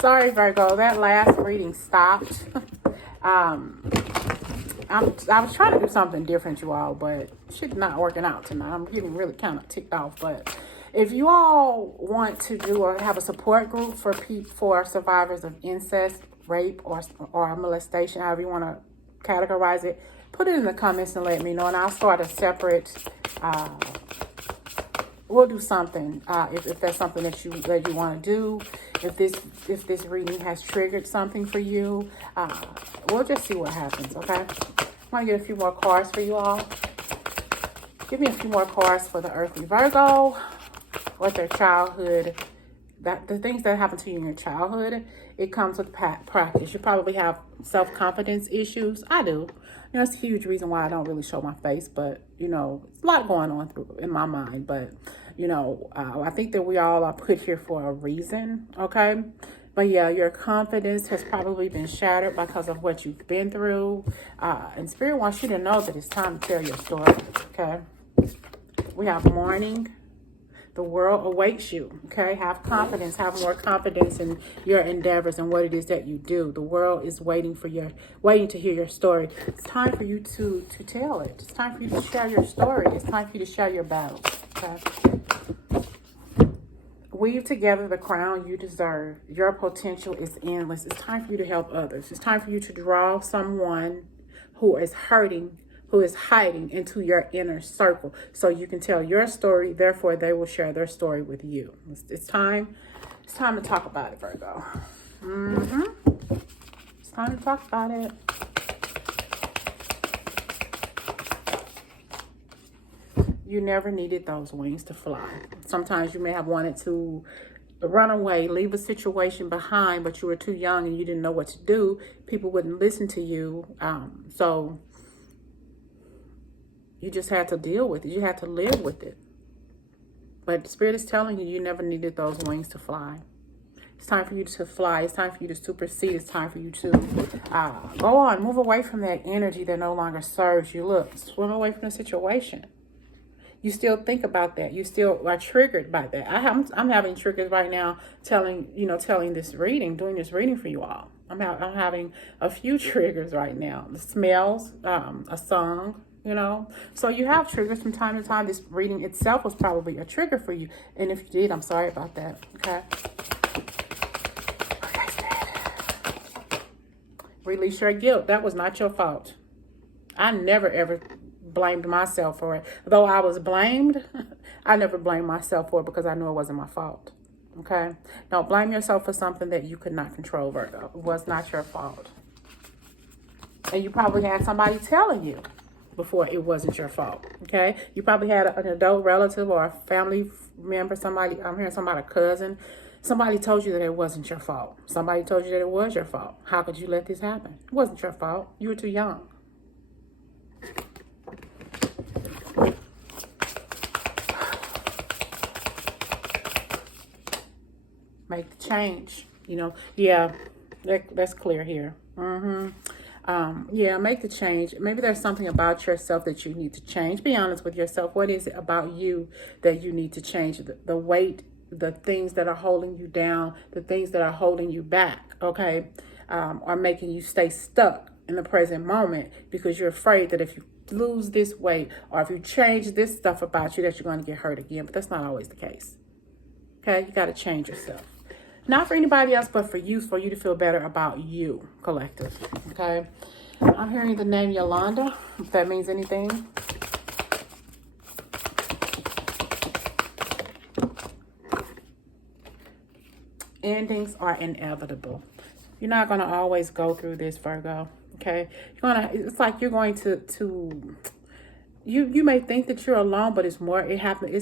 Sorry, Virgo, that last reading stopped. I was trying to do something different, you all, but shit's not working out tonight. I'm getting really kind of ticked off. But if you all want to do or have a support group for survivors of incest, rape, or molestation, however you want to categorize it, put it in the comments and let me know, and I'll start a separate. We'll do something if that's something that you want to do. If this reading has triggered something for you, we'll just see what happens. Okay, I'm gonna get a few more cards for you all. Give me a few more cards for the Earthly Virgo. What their childhood, the things that happen to you in your childhood, it comes with practice. You probably have self-confidence issues. I do. You know, it's a huge reason why I don't really show my face, but, you know, it's a lot going on in my mind. But, you know, I think that we all are put here for a reason, okay? But, yeah, your confidence has probably been shattered because of what you've been through. And Spirit wants you to know that it's time to tell your story, okay? We have mourning. The world awaits you, okay? Have confidence, have more confidence in your endeavors and what it is that you do. The world is waiting to hear your story. It's time for you to tell it. It's time for you to share your story. It's time for you to share your battles, okay? Weave together the crown you deserve. Your potential is endless. It's time for you to help others. It's time for you to draw someone who is hurting, who is hiding, into your inner circle so you can tell your story. Therefore, they will share their story with you. It's time to talk about it, Virgo. It's time to talk about it. You never needed those wings to fly. Sometimes you may have wanted to run away, leave a situation behind, but you were too young and you didn't know what to do. People wouldn't listen to you. So you just had to deal with it. You had to live with it. But Spirit is telling you, you never needed those wings to fly. It's time for you to fly. It's time for you to supersede. It's time for you to go on. Move away from that energy that no longer serves you. Look, swim away from the situation. You still think about that. You still are triggered by that. I'm having triggers right now doing this reading for you all. I'm having a few triggers right now. The smells, a song, you know. So you have triggers from time to time. This reading itself was probably a trigger for you. And if you did, I'm sorry about that. Okay. Release your guilt. That was not your fault. I never, ever blamed myself for it. Though I was blamed, I never blamed myself for it because I knew it wasn't my fault. Okay? Don't blame yourself for something that you could not control, Virgo. It was not your fault. And you probably had somebody telling you before it wasn't your fault. Okay? You probably had an adult relative or a family member, somebody, I'm hearing somebody, a cousin. Somebody told you that it wasn't your fault. Somebody told you that it was your fault. How could you let this happen? It wasn't your fault. You were too young. Make the change. You know, yeah, that's clear here. Yeah, make the change. Maybe there's something about yourself that you need to change. Be honest with yourself. What is it about you that you need to change? The weight, the things that are holding you down, the things that are holding you back, okay, are making you stay stuck in the present moment because you're afraid that if you lose this weight or if you change this stuff about you that you're going to get hurt again. But that's not always the case. Okay, you got to change yourself. Not for anybody else, but for you to feel better about you, collective. Okay, I'm hearing the name Yolanda, if that means anything. Endings are inevitable. You're not going to always go through this, Virgo. Okay, it's like you're going to you may think that you're alone, but it's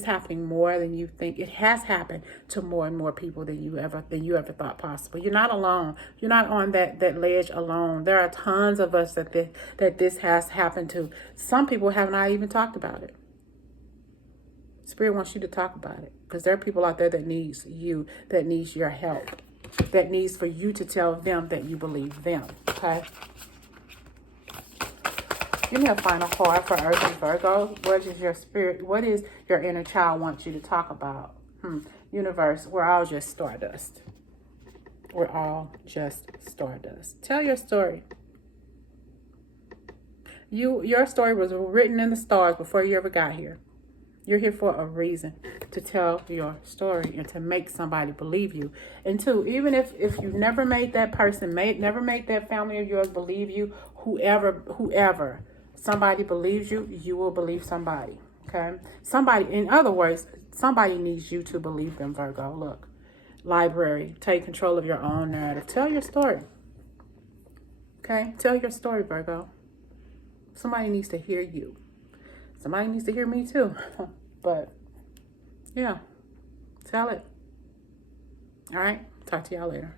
happening more than you think. It has happened to more and more people than you ever thought possible. You're not alone. You're not on that ledge alone. There are tons of us that this has happened to. Some people have not even talked about it. Spirit wants you to talk about it because there are people out there that needs you, that needs your help, that needs for you to tell them that you believe them. Okay. Give me a final card for Earthly Virgo. What is your spirit? What is your inner child wants you to talk about? Universe, we're all just stardust. We're all just stardust. Tell your story. Your story was written in the stars before you ever got here. You're here for a reason, to tell your story and to make somebody believe you. And two, even if you never made that person, never made that family of yours believe you, whoever, somebody believes you, you will believe somebody. Okay? Somebody, in other words, somebody needs you to believe them, Virgo. Look, library, take control of your own narrative. Tell your story. Okay? Tell your story, Virgo. Somebody needs to hear you. Somebody needs to hear me too. But yeah, tell it. All right. Talk to y'all later.